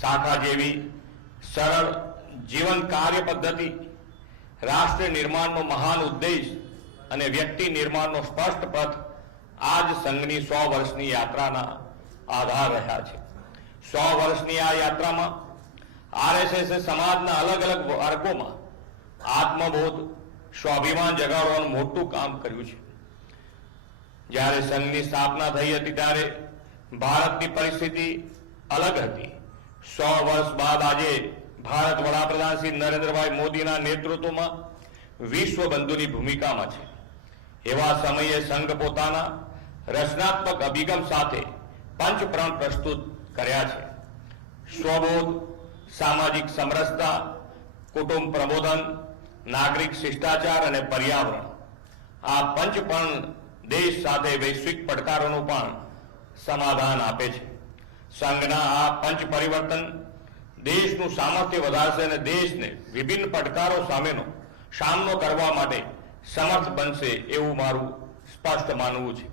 શાખા જેવી સરળ જીવન કાર્ય પદ્ધતિ રાષ્ટ્ર નિર્માણનો મહાન ઉદ્દેશ અને વ્યક્તિ નિર્માણનો સ્પષ્ટ પથ આજ સંઘની 100 વર્ષની યાત્રાના આધાર રહ્યા છે। 100 વર્ષની આ યાત્રામાં આરએસએસે સમાજના અલગ અલગ વર્ગોમાં આત્મબોધ સ્વાભિમાન જગાડવાનું મોટું કામ કર્યું છે। જ્યારે સંઘની સ્થાપના થઈ હતી ત્યારે ભારતની પરિસ્થિતિ અલગ હતી। 100 વર્ષ બાદ આજે ભારત વડાપ્રધાન શ્રી નરેન્દ્રભાઈ મોદીના નેતૃત્વમાં વિશ્વ બંધુની ભૂમિકામાં છે। એવા સમયે સંઘ પોતાના રચનાત્મક અભિગમ સાથે પંચપ્રણ પ્રસ્તુત કર્યા છે। સ્વબોધ, સામાજિક સમરસતા, કુટુંબ પ્રબોધન, નાગરિક શિષ્ટાચાર અને પર્યાવરણ, આ પંચપ્રણ દેશ સાથે વૈશ્વિક પડકારોનું પણ સમાધાન આપે છે। સંઘના આ પંચ પરિવર્તન દેશનું સામર્થ્ય વધારશે અને દેશને વિભિન્ન પડકારો સામેનો સામનો કરવા માટે સમર્થ બનશે એવું મારું સ્પષ્ટ માનવું છે।